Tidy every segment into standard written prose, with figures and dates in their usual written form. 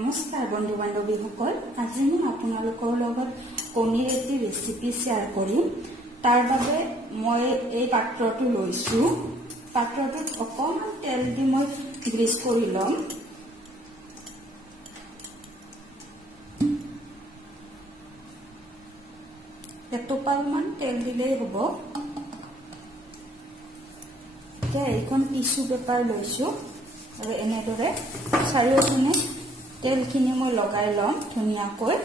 নমস্কাৰ বন্ধু বান্ধৱীসকল, আজি মই আপোনালোকৰ লগত কণীৰ এটি ৰেচিপি শ্বেয়াৰ কৰিম। তাৰ বাবে মই এই পাত্ৰটো লৈছো। পাত্ৰটোত অকণমান তেল দি মই গ্ৰীজ কৰি ল'ম। এটোপালমান তেল দিলেই হ'ব। এতিয়া এইখন টিস্যু পেপাৰ লৈছো আৰু এনেদৰে চাৰিওপিনে তেলখিনি মই লগাই ল'ম ধুনীয়াকৈ।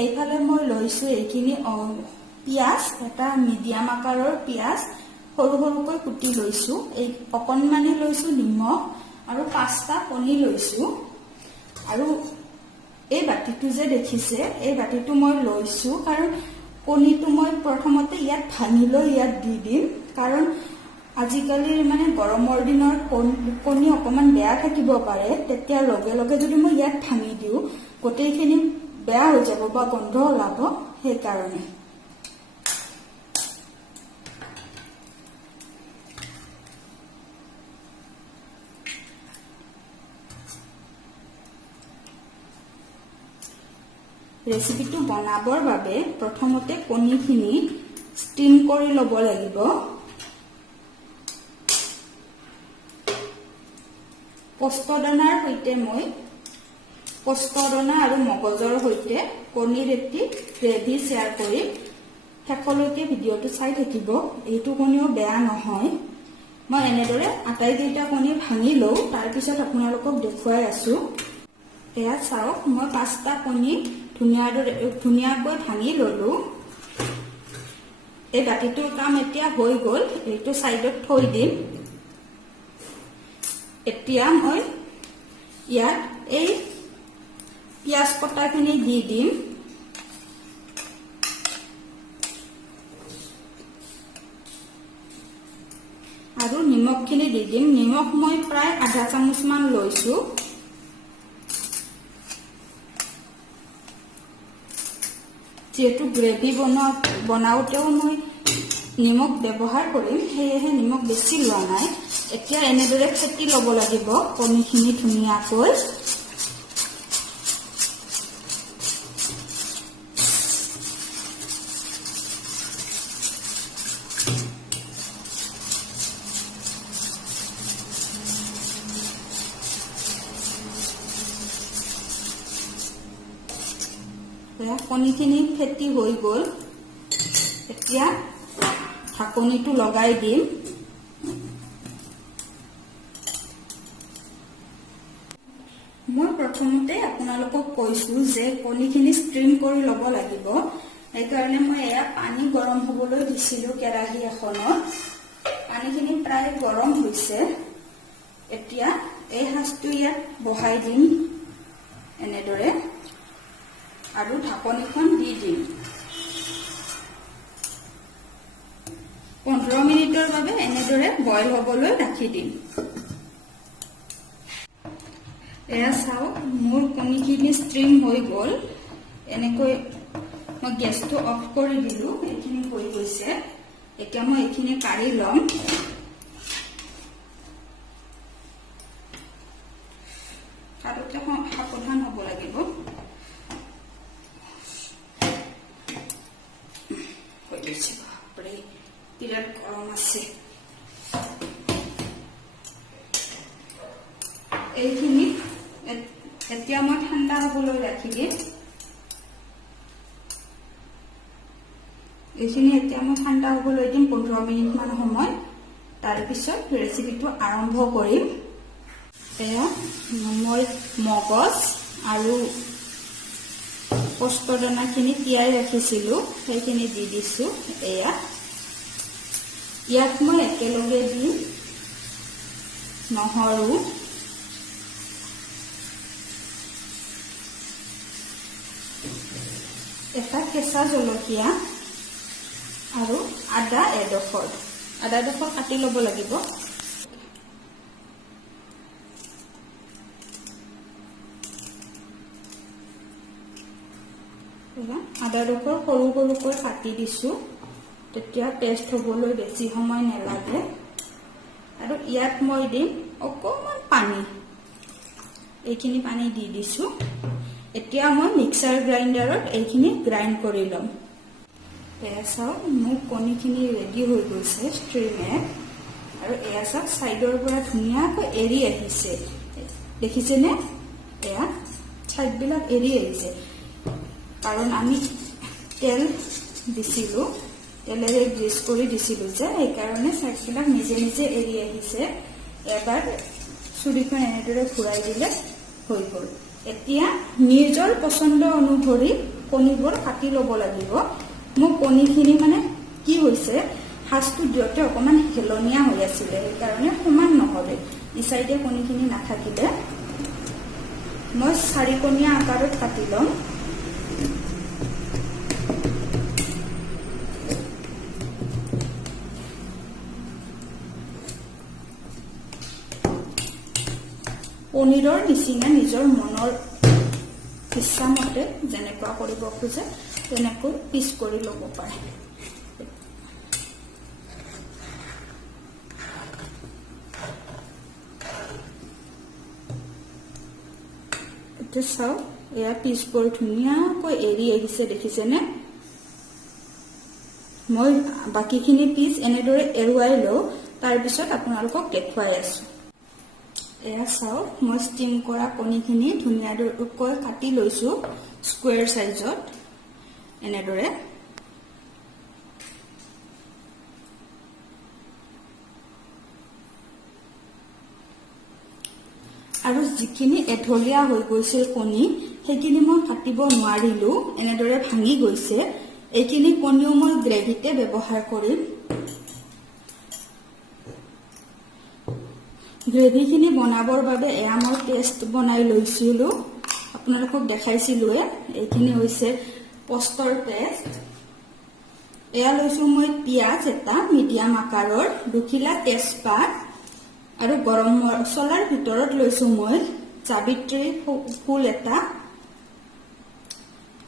এইফালে মই লৈছো এইখিনি পিয়াজ, এটা মিডিয়াম আকাৰৰ পিয়াজ সৰু সৰুকৈ কুটি লৈছো। এই অকণমানি লৈছো নিমখ আৰু 5টা কণী লৈছো। আৰু এই বাটিটো যে দেখিছে, এই বাটিটো মই লৈছো কাৰণ কণীটো মই প্ৰথমতে ইয়াত ভাঙি লৈ ইয়াত দি দিম, কাৰণ আজিকালিৰ গৰমৰ দিনৰ কণী অকণমান বেয়া থাকিব পাৰে। তেতিয়া লগে লগে যদি মই ইয়াত ভাঙি দিওঁ গোটেইখিনি বেয়া হৈ যাব বা গন্ধ ওলাব, সেইকাৰণে। ৰেচিপিটো বনাবৰ বাবে প্ৰথমতে কণীখিনি ষ্টিম কৰি ল'ব লাগিব। পোস্তদানাৰ সৈতে মই পোস্তদানা আৰু মগজৰ সৈতে কণীৰ এটি গ্ৰেভি শ্বেয়াৰ কৰিম। শেষলৈকে ভিডিঅ'টো চাই থাকিব, এইটো কণীও বেয়া নহয়। মই এনেদৰে আটাইকেইটা কণী ভাঙি লওঁ, তাৰপিছত আপোনালোকক দেখুৱাই আছো। এয়া চাওক, মই 5টা কণী ধুনীয়াকৈ ভাঙি ললো। এই বাতিটোৰ কাম এতিয়া হৈ গ'ল, এইটো সাইডত থৈ দিম। এতিয়া মই ইয়াত এই পিয়াজ কটাখিনি দি দিম। আৰু নিমখখিনি দি দিম। নিমখ মই প্ৰায় আধা চামুচমান লৈছো। যেহেতু গ্ৰেভি বনাওতেও মই নিমখ ব্যৱহাৰ কৰিম, সেয়েহে নিমখ বেছি লোৱা নাই। এতিয়া এনেদৰে ফেটি ল'ব লাগিব কণীখিনি ধুনীয়াকৈ। কণীখিনি ফেটি হৈ গ'ল। এতিয়া ঢাকনিটো লগাই দিম। মই প্ৰথমতে আপোনালোকক কৈছো যে কণীখিনি ষ্ট্ৰিম কৰি ল'ব লাগিব। সেইকাৰণে মই এয়া পানী গৰম হ'বলৈ দিছিলো কেৰাহী এখনত। পানীখিনি প্ৰায় গৰম হৈছে। এতিয়া এই সাজটো ইয়াত বহাই দিম এনেদৰে, আৰু ঢাকনিখন দি দিম। 15 মিনিটৰ বাবে এনেদৰে বইল হ'বলৈ ৰাখি দিম। এয়া চাওক, মোৰ কণীখিনি ষ্ট্ৰিম হৈ গ'ল। এনেকৈ মই গেছটো অফ কৰি দিলো, এইখিনি হৈ গৈছে। এতিয়া মই এইখিনি কাঢ়ি ল'ম। কাটোতে সাৱধান হ'ব লাগিব। বিৰাট গৰম আছে। এইখিনি এতিয়া মই ঠাণ্ডা হ'বলৈ ৰাখি দিম। এইখিনি এতিয়া মই ঠাণ্ডা হ'বলৈ দিম 15 মিনিটমান সময়। তাৰপিছত ৰেচিপিটো আৰম্ভ কৰিম। এয়া মই মগজ আৰু পোস্তদানাখিনি তিয়াই ৰাখিছিলো, সেইখিনি দি দিছো। ইয়াত মই একেলগে দিম নহৰু, এটা কেঁচা জলকীয়া আৰু আদা এডোখৰ কাটি ল'ব লাগিব। আদা ডোখৰ সৰু সৰুকৈ কাটি দিছো। তেতিয়া পেষ্ট হ'বলৈ বেছি সময় নালাগে আৰু ইয়াত মই দিম অকমান পানী এইখিনি পানী দি দিছো এতিয়া মই মিক্সাৰ গ্ৰাইণ্ডাৰত এইখিনি গ্ৰাইণ্ড কৰি লম এয়া চাওক মোৰ কণীখিনি ৰেডি হৈ গৈছে ষ্ট্ৰিমে আৰু এয়া চাওক সাইডৰ পৰা ধুনীয়াকৈ এৰি আহিছে দেখিছেনে এয়া সাইডবিলাক এৰি আহিছে কাৰণ আমি তেল দিছিলো তেলেৰে গ্ৰীজ কৰি দিছিলো যে এই কাৰণে সাইডবিলাক নিজে নিজে এৰি আহিছে এবাৰ ছুৰীখন এনেদৰে ঘূৰাই দিলে হৈ গ'ল এতিয়া নিজৰ পছন্দ অনুসৰি কণীবোৰ কাটি ল'ব লাগিব মোৰ কণীখিনি মানে কি হৈছে হাঁচটো দিওঁতে অকমান হেলনীয়া হৈ আছিলে সেইকাৰণে সমান নহ'লে ইচাইডে কণীখিনি নাথাকিলে মই 4 কণীয়া আকাৰত কাটি ল'ম পনীৰৰ নিচিনা নিজৰ মনৰ ইচ্ছামতে যেনেকুৱা কৰিব খোজে তেনেকৈ পিচ কৰি ল'ব পাৰে এতিয়া চাওক এয়া পিচবোৰ ধুনীয়াকৈ এৰি আহিছে দেখিছেনে মই বাকীখিনি পিচ এনেদৰে এৰুৱাই লওঁ তাৰপিছত আপোনালোকক দেখুৱাই আছো এয়া চাওক মই ষ্টিম কৰা কণীখিনি ধুনীয়াকৈ কাটি লৈছো স্কুৱেৰ সাইজত এনেদৰে আৰু যিখিনি এঢলীয়া হৈ গৈছিল কণী সেইখিনি মই কাটিব নোৱাৰিলো এনেদৰে ভাঙি গৈছে এইখিনি কণীও মই গ্ৰেভিতে ব্যৱহাৰ কৰিম গ্ৰেভিখিনি বনাবৰ বাবে এয়া মই পেষ্ট বনাই লৈছিলো আপোনালোকক দেখাইছিলোৱে এইখিনি হৈছে পোষ্টৰ পেষ্ট এয়া লৈছো মই পিয়াজ এটা মিডিয়াম আকাৰৰ দুখিলা তেজপাত আৰু গৰম মছলাৰ ভিতৰত লৈছো মই জাবিত্ৰী ফুল এটা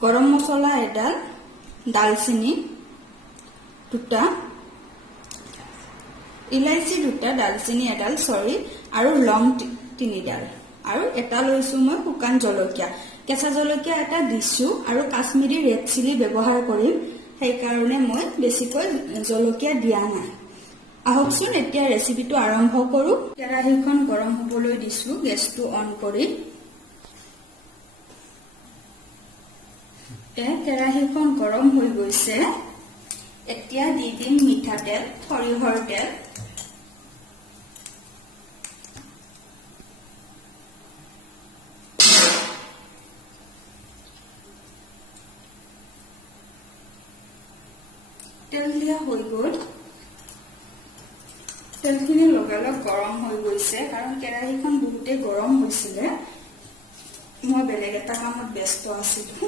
গৰম মছলা এডাল দালচিনি দুটা ইলাইচি দুটা দালচিনি এডাল আৰু লং 3ডাল আৰু এটা লৈছো মই শুকান জলকীয়া কেঁচা জলকীয়া এটা দিছো আৰু কাশ্মীৰী ৰেড চিলি ব্যৱহাৰ কৰিম সেই কাৰণে মই বেছিকৈ জলকীয়া দিয়া নাই আহকচোন এতিয়া ৰেচিপিটো আৰম্ভ কৰো কেৰাহীখন গৰম হ'বলৈ দিছো গেছটো অন কৰি কেৰাহীখন গৰম হৈ গৈছে এতিয়া দি দিম মিঠাতেল সৰিয়হৰ তেল তেল দিয়া হৈ গ'ল তেলখিনি লগালগ গৰম হৈ গৈছে কাৰণ কেৰাহীখন বহুতে গৰম হৈছিলে মই বেলেগ এটা কামত ব্যস্ত আছিলো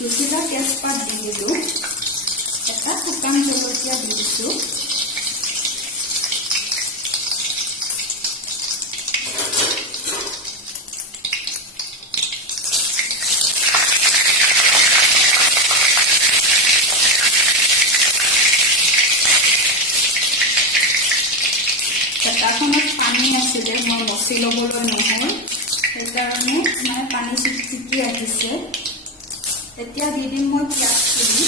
দুটা তেজপাত দি দিলো এটা শুকান জলকীয়া দি দিছো হেতাখনত পানী আছিলে মই মচি ল'বলৈ নহ'ল সেইকাৰণে মানে পানী চিটি আহিছে এতিয়া দি দিম মই পিয়াজখিনি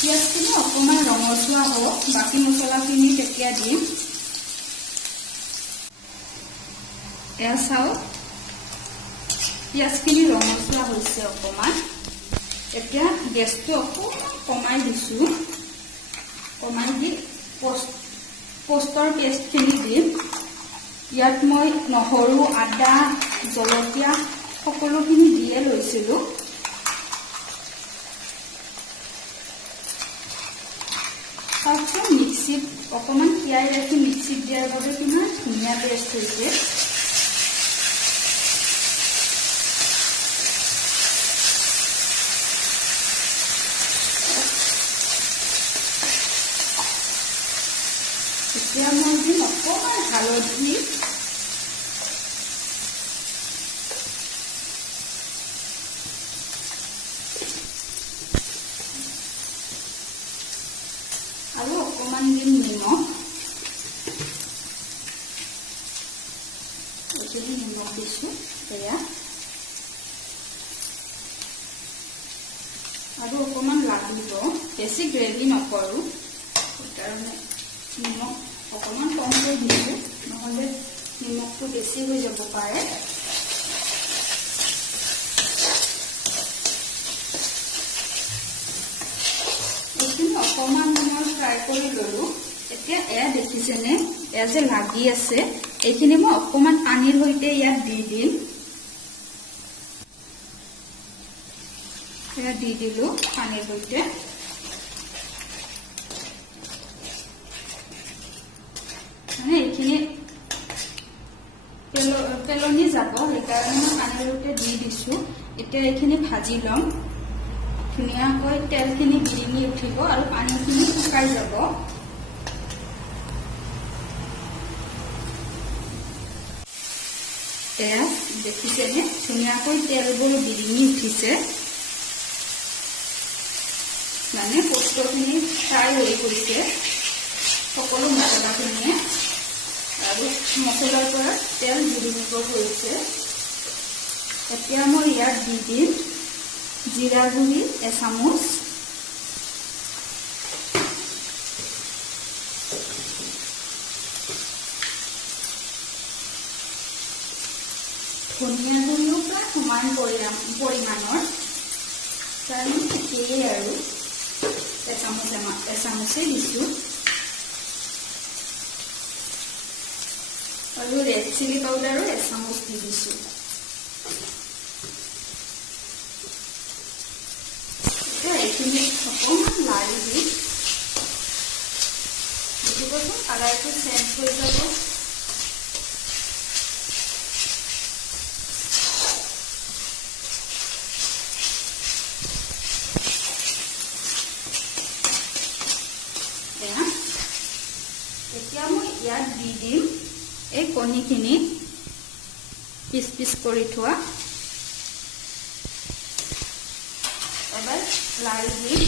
পিয়াজখিনি অকণমান ৰঙচুৱা হওক বাকী মছলাখিনি তেতিয়া দিম এয়া চাওক পিয়াজখিনি ৰঙচুৱা হৈছে অকণমান এতিয়া গেছটো অকণমান কমাই দিছো কমাই দি পোষ্টৰ পেষ্টখিনি দিম ইয়াত মই নহৰু আদা জলকীয়া সকলোখিনি দিয়ে লৈছিলো চাওকচোন মিক্সিত অকণমান তিয়াই ৰাখি মিক্সিত দিয়াৰ বাবে কিমান ধুনীয়া পেষ্ট হৈছে এতিয়া মই দিম অকণমান দিছো এয়া আৰু অকমান লাগিব বেছি গ্ৰেভি নকৰো কাৰণে নিমখ অকমান কমকৈ দিছো নহলে নিমখটো বেছি হৈ যাব পাৰে এইখিনি অকমান মই ফ্ৰাই কৰি ললো এতিয়া এয়া দেখিছেনে এয়া যে লাগি আছে এইখিনি মই অকমান পানীৰ সৈতে ইয়াত দি দিম এয়া দি দিলো পানীৰ সৈতে মানে এইখিনি পেলনি যাব সেইকাৰণে মই পানীৰ সৈতে দি দিছো এতিয়া এইখিনি ভাজি লম ধুনীয়াকৈ তেলখিনি বিৰিঙি উঠিব আৰু পানীখিনি শুকাই যাব এয়া দেখিছেনে ধুনীয়াকৈ তেলবোৰ বিৰিঙি উঠিছে মানে পোস্তখিনি ফ্ৰাই হৈ গৈছে সকলো মছলাখিনিয়ে আৰু মছলাৰ পৰা তেল বিৰিঙিব কৰিছে এতিয়া মই ইয়াত দি দিম জিৰা গুড়ি এচামুচ ধনিয়া গুড়িও প্ৰায় সমান পৰিমাণৰ কাৰণ একেই আৰু এচামুচে দিছো আৰু ৰেড চিলি পাউডাৰো এচামুচ দি দিছো এইখিনি অকণমান লাৰি দি দেখিবচোন কালাৰটো চেঞ্জ হৈ যাব এতিয়া মই ইয়াত দি দিম এই কণীখিনি পিচ পিচ কৰি থোৱা এবাৰ লাৰি দিম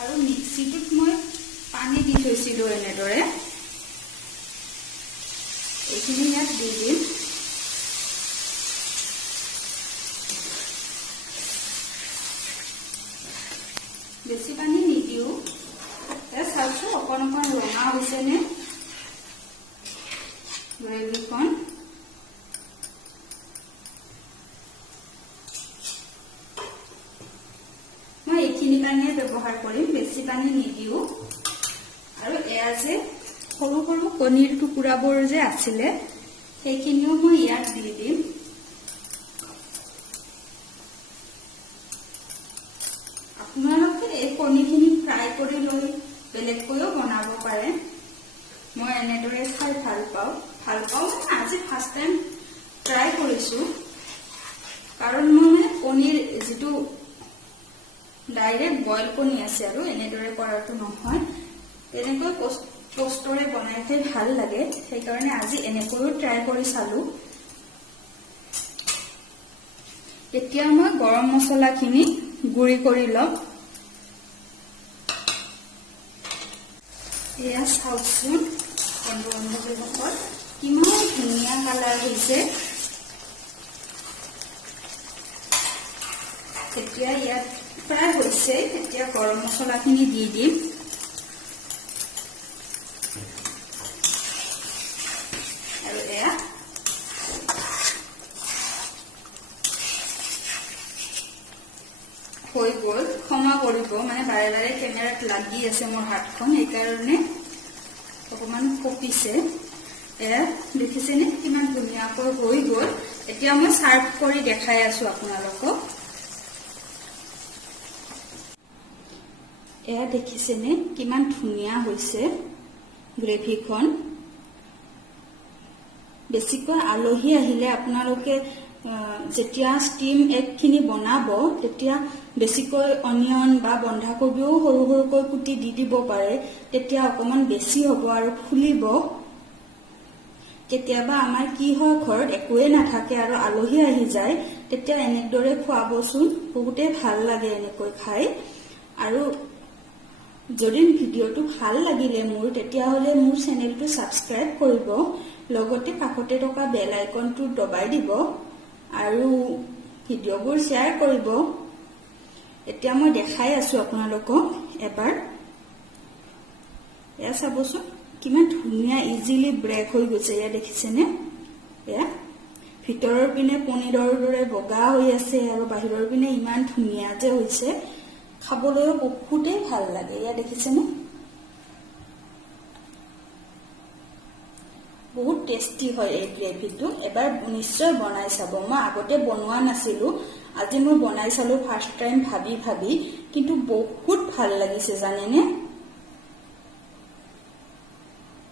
আৰু মিক্সিটোত মই পানী দি থৈছিলো এনেদৰে এইখিনি ইয়াত দি দিম বেছি পানী নিদিও চাইছো অকণ অকণ ৰঙা হৈছে নে গ্ৰেভিখন মই এইখিনি পানীয়ে ব্যৱহাৰ কৰিম বেছি পানী নিদিও আৰু এয়া যে সৰু সৰু কণীৰ টুকুৰাবোৰ যে আছিলে সেইখিনিও মই ইয়াত দি দিম আপোনালোকে এই কণীখিনি ফ্ৰাই কৰি লৈ বেলেগকৈও বনাব পাৰে মই এনেদৰে খাই ভাল পাওঁ আজি ফাৰ্ষ্ট টাইম ট্ৰাই কৰিছো কাৰণ মই কণীৰ যিটো ডাইৰেক্ট বইল কণী আছে আৰু এনেদৰে কৰাটো নহয় তেনেকৈ পোষ্টৰে বনাই খাই ভাল লাগে সেইকাৰণে আজি এনেকৈও ট্ৰাই কৰি চালো এতিয়া মই গৰম মছলাখিনি গুড়ি কৰি লম এয়া চাওকচোন বন্ধুসকল কিমান ধুনীয়া কালাৰ হৈছে এতিয়া ইয়াত প্ৰায় হৈছে এতিয়া গৰম মছলাখিনি দি দিম আৰু এয়া হৈ গ'ল ক্ষমা কৰিব মানে বাৰে বাৰে কেমেৰাত লাগি আছে মোৰ হাতখন সেইকাৰণে অকমান কপিছে এয়া দেখিছেনে কিমান ধুনীয়াকৈ হৈ গ'ল এতিয়া মই সাৰ্ভ কৰি দেখাই আছো আপোনালোকক এয়া দেখিছেনে কিমান ধুনীয়া হৈছে গ্ৰেভিখন বেছিকৈ আলহী আহিলে আপোনালোকে যেতিয়া ষ্টিম এগখিনি বনাব তেতিয়া বেছিকৈ অনিয়ন বা বন্ধাকবিও সৰু সৰুকৈ কুটি দি দিব পাৰে তেতিয়া অকমান বেছি হ'ব আৰু ফুলিব কেতিয়াবা আমাৰ কি হয় ঘৰত একোৱে নাথাকে আৰু আলহী আহি যায় তেতিয়া এনেদৰে খুৱাবচোন বহুতে ভাল লাগে এনেকৈ খাই আৰু যদি ভিডিঅ'টো ভাল লাগিলে মোৰ তেতিয়াহ'লে মোৰ চেনেলটো সাবস্ক্ৰাইব কৰিব লগতে কাষতে থকা বেল আইকনটো দবাই দিব আৰু ভিডিঅ'বোৰ শ্বেয়াৰ কৰিব এতিয়া মই দেখাই আছো আপোনালোকক এবাৰ এয়া চাবচোন কিমান ধুনীয়া ইজিলি ব্ৰেক হৈ গৈছে এয়া দেখিছেনে এয়া ভিতৰৰ পিনে পনীৰৰ দৰে বগা হৈ আছে আৰু বাহিৰৰ পিনে ইমান ধুনীয়া যে হৈছে খাবলৈও বহুতেই ভাল লাগে এয়া দেখিছেনে বহুত টেষ্টি হয় এই গ্ৰেভিটো এবাৰ নিশ্চয় বনাই চাব মই আগতে বনোৱা নাছিলো আজি মই বনাই চালো ফাৰ্ষ্ট টাইম ভাবি কিন্তু বহুত ভাল লাগিছে জানেনে